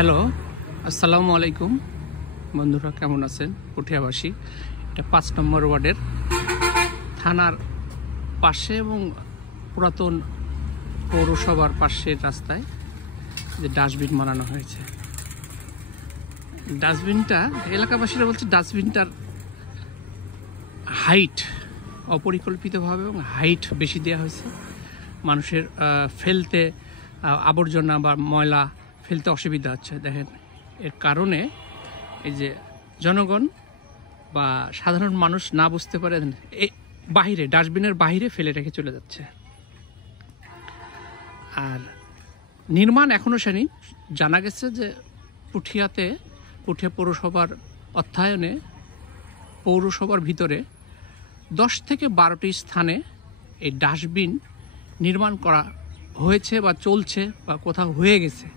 Hello, আসসালামু আলাইকুম বন্ধুরা, কেমন আছেন? পুঠিয়াবাসী, এটা 5 নম্বর ওয়ার্ডের থানার পাশে এবং পুরাতন পৌরসভার পাশের রাস্তায় যে ডাস্টবিন বানানো হয়েছে। ডাস্টবিনটা এলাকাবাসীরা বলছে ডাস্টবিনটার হাইট অপরিকল্পিতভাবে এবং হাইট বেশি দেওয়া হয়েছে। মানুষের ফেলতে আবর্জনা বা ময়লা ফেলতে অসুবিধা হচ্ছে। দেখেন, এর কারণে এই যে জনগণ বা সাধারণ মানুষ না বুঝতে পারে, এই বাহিরে ডাস্টবিনের বাহিরে ফেলে রেখে চলে যাচ্ছে। আর নির্মাণ এখনও শেষ। জানা গেছে যে পুঠিয়া পৌরসভার অর্থায়নে পৌরসভার ভিতরে 10 থেকে 12টি স্থানে এই ডাস্টবিন নির্মাণ করা হয়েছে বা চলছে বা কোথাও হয়ে গেছে।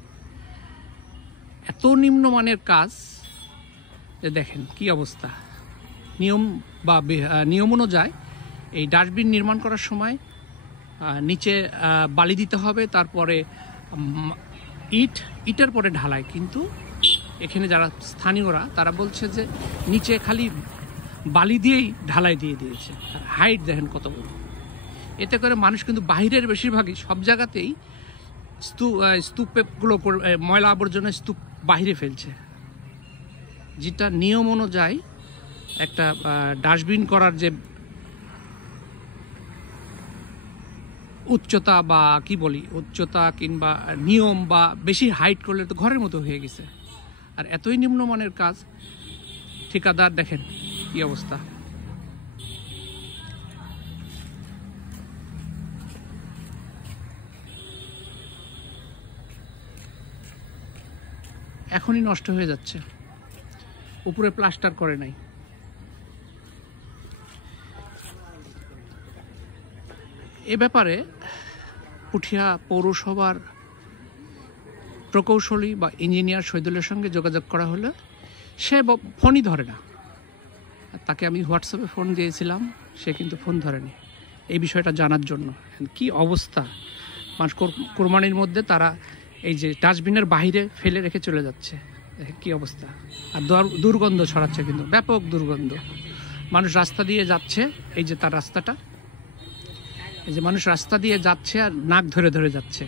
এত নিম্নমানের কাজ যে দেখেন কি অবস্থা। নিয়ম অনুযায়ী এই ডাস্টবিন নির্মাণ করার সময় নিচে বালি দিতে হবে, তারপরে ইটের পরে ঢালাই। কিন্তু এখানে যারা স্থানীয়রা তারা বলছে যে নিচে খালি বালি দিয়েই ঢালাই দিয়ে দিয়েছে। আর হাইট দেখেন কত বড়। এতে করে মানুষ কিন্তু বাহিরের বেশিরভাগই সব জায়গাতেই স্তূপগুলো ময়লা আবর্জনা স্তূপ বাহিরে ফেলছে, যেটা নিয়ম অনুযায়ী একটা ডাস্টবিন করার যে উচ্চতা বা কি বলি উচ্চতা কিংবা নিয়ম বা বেশি হাইট করলে তো ঘরের মতো হয়ে গেছে। আর এতই নিম্নমানের কাজ, ঠিকাদার দেখেন কি অবস্থা। এখনই নষ্ট হয়ে যাচ্ছে, উপরে প্লাস্টার করে নাই। এ ব্যাপারে পুঠিয়া পৌরসভার প্রকৌশলী বা ইঞ্জিনিয়ার শহীদুলের সঙ্গে যোগাযোগ করা হলে সে ফোনই ধরে না। তাকে আমি হোয়াটসঅ্যাপে ফোন দিয়েছিলাম, সে কিন্তু ফোন ধরেনি এই বিষয়টা জানার জন্য। কি অবস্থা, মানুষ কোরবানির মধ্যে তারা এই যে ডাস্টবিনের বাইরে ফেলে রেখে চলে যাচ্ছে। কি অবস্থা। আর দুর্গন্ধ ছড়াচ্ছে, কিন্তু ব্যাপক দুর্গন্ধ। মানুষ রাস্তা দিয়ে যাচ্ছে, এই যে তার রাস্তাটা, এই যে মানুষ রাস্তা দিয়ে যাচ্ছে আর নাক ধরে ধরে যাচ্ছে।